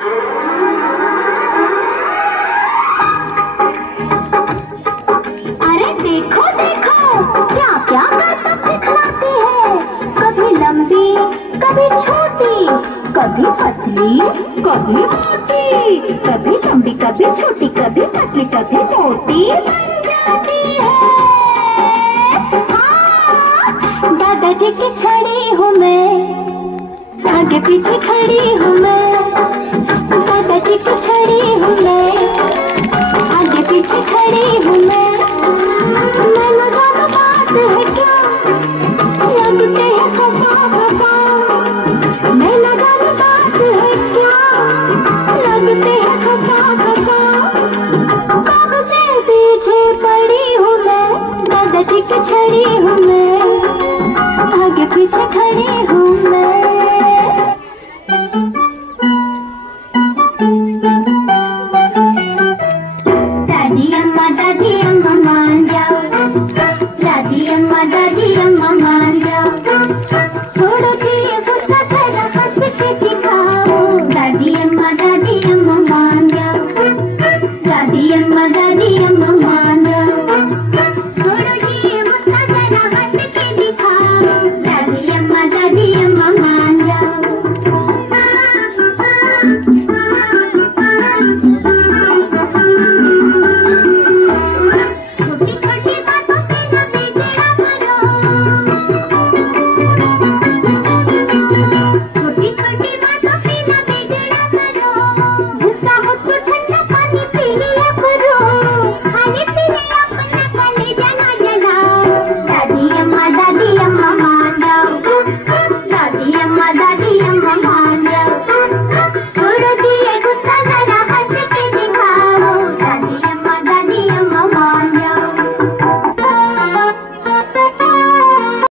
अरे देखो देखो क्या क्या करतब दिखलाती है। कभी लंबी कभी छोटी, कभी पतली कभी मोटी, कभी लंबी कभी छोटी, कभी पतली कभी मोटी बन जाती है। हाँ, दादाजी की छड़ी हूँ मैं, आगे पीछे खड़ी हूँ मैं।